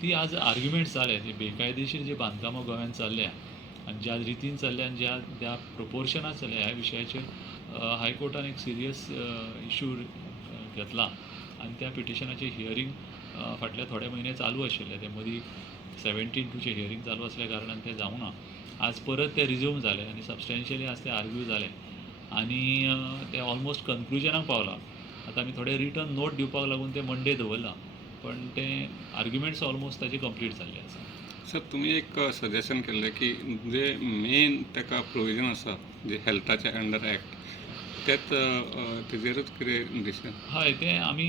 ती आज आर्ग्युमेंट्स जाले जे बेकायदेशीर जे बांदकामां गोंयांत चल्ल्या आनी ज्या रितीन चल्ल्या आनी ज्या प्रोपोर्शनात चल्ल्या ह्या विशयाचेर हायकोर्टान एक सिरियस इशू घेतला आनी त्या पिटिशनाचें हियरींग फाटले थोडे म्हयने चालू आशिल्ले ते मदीं 17/2 हियरींग चालू आसल्या कारणान तें जावना आज परत ते रिज्यूम जाले आनी सबस्टेन्शियली आज ते आर्ग्यू जाले आनी ते ऑलमोस्ट कन्क्लुजनाक पावला आतां आमी थोडे रिटर्न नोट दिवपाक लागून ते मंडे दवरला पण ते आर्ग्युमेंट्स ऑलमोस्ट ताजे कंप्लीट जाल्ले आसा. सर तुमी एक सजेशन केल्लें की जे मेन ताका प्रोविजन आसा जे हेल्थाचे अंडर एक्ट तेच तेजेरूच कितें डिसिजन. हय तें आमी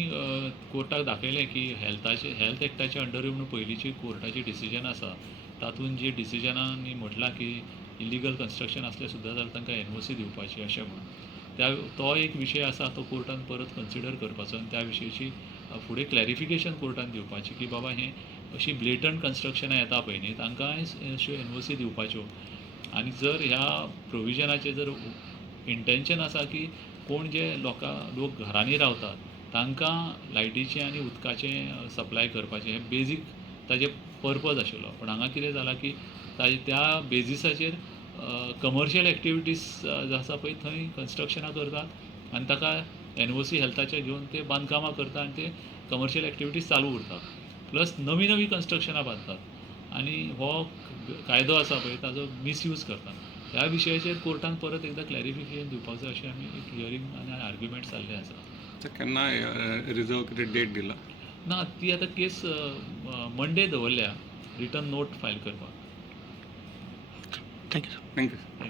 कोर्टाक दाखयलें की हेल्थ एक्टाचे अंडर म्हणून पयलींची कोर्टाची डिसिजन आसा तातूंत जी डिसिजनांनी म्हटलां की इलिगल कन्स्ट्रक्शन असलें सुद्दां जाल्यार तांकां एनओसी दिवपाची अशें म्हणून तो एक विशय आसा तो कोर्टान परत कन्सिडर करपाचो आनी त्या विशयाची फुडें क्लॅरिफिकेशन कोर्टान दिवपाचें की बाबा हें अशीं ब्लेटंट कन्स्ट्रक्शनां येता पळय न्ही तांकांय अश्यो एनओसी दिवपाच्यो आनी जर ह्या प्रोविजनाचें जर इंटेंशन आसा की कोण जे लोक घरांनी रावतात तांकां लायटीचें आनी उदकाचें सप्लाय करपाचें हें बेजीक ताजें पर्पज आशिल्लो पण हांगा कितें जालां की त्या बेजिसाचेर कमर्शियल एक्टिविटीज जो आसा पळय थंय कन्स्ट्रक्शनां करतात आनी ताका एनओसी हेल्थाचे घेवन ते बांदकामां करता आनी ते कमर्शियल एक्टिविटीज चालू उरतात प्लस नवीं नवीं कन्स्ट्रक्शनां बांदतात आनी हो कायदो आसा पळय ताजो मिसयूज करतात ह्या विशयाचेर कोर्टान परत एकदां क्लॅरिफिकेशन दिवपाक जाय अशें आमी एक हियरींग आनी आर्ग्युमेंट्स जाल्ले आसा. केन्ना रिजर्व कितें डेट दिला. ना ती आतां केस मंडे दवरल्या रिटर्न नोट फायल करपाक. थँक्यू. थँक्यू.